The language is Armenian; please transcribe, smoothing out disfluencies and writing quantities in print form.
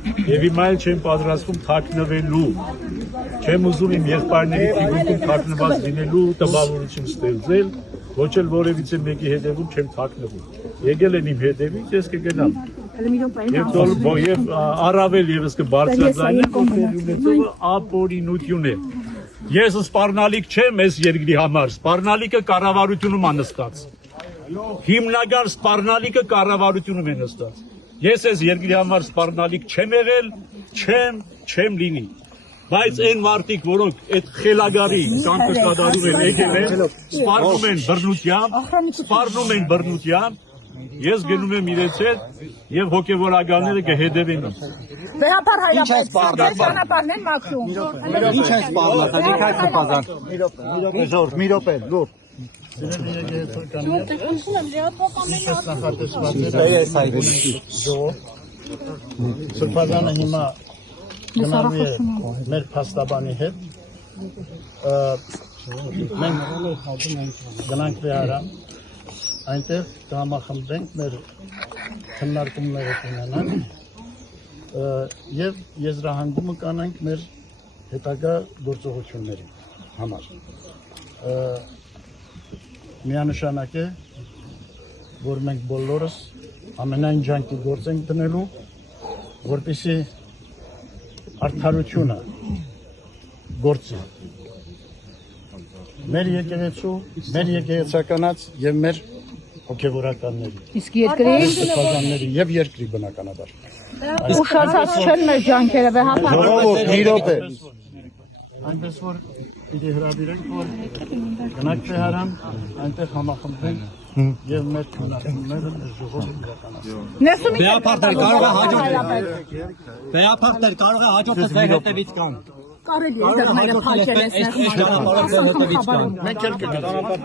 Եվ հիմա էլ չեմ պատրաստվում թաքնվելու, չեմ ուզում իմ եղբայրների ֆիգուրում թաքնված լինելու տպավորություն ստեղծել, ոչ էլ որևիցե մեկի հետևում չեմ թաքնվում։ Եկել են իմ հետևից, ես կգնամ։ Եվ առավել ևս կբարձրացնեմ, որ ունեցողը ապօրինություն է։ Ես սպառնալիք չեմ այս երկրի համար, սպառնալիքը կառավարությունում է նստած։ Հիմնական սպառնալիքը կառավարությունում է նստած։ Ես այս երկրի համար սպառնալիք չեմ եղել, չեմ լինի։ Բայց այն մարդիկ, որոնք այդ խելագարի կամքը կատարում են եկել են, սպառնում են բռնությամբ, ես գնում եմ իրենց հետ եւ հոգեվորականները կհետևեն ինձ։ Վերապար հայրապետականապարն են մաքրում։ Ինչ են սպառնած, եք այդ խփազան։ Մի րոպե, լուր։ Սրբազանը հիմա գնալու է մեր փաստաբանի հետ, մենք գնանք Վեհարան, այնտեղ կհամախմբենք մեր քննարկումները կունենանք եւ եզրահանգումը կանենք մեր հետագա գործողությունների համար։ Միանշանակ է, որ մենք բոլորս ամենայն ջանքի գործ ենք դնելու, որպեսզի արդարությունը գործի մեր եկեղեցու, մեր եկեղեցականաց եւ մեր հոգեվորականների։ Իսկ երկրի սրբազանների եւ երկրի բնականաբար։ ուշացած չեն մեր ջանքերը վեհապար։ Ժողովուրդ, մի րոպե։ Այնպես որ պիտի հրավիրենք, որ գնանք Վեհարան, այնտեղ համախմբենք եւ մեր քննարկումները մեր ժողովը իրականացնենք։ Բեապարտեր կարող է հաջորդը ձեր հետևից կան։ Կարելի է դեռ մերը փակել ես։ Այս ճանապարհը հետևից կան։ Մենք էլ կգնանք։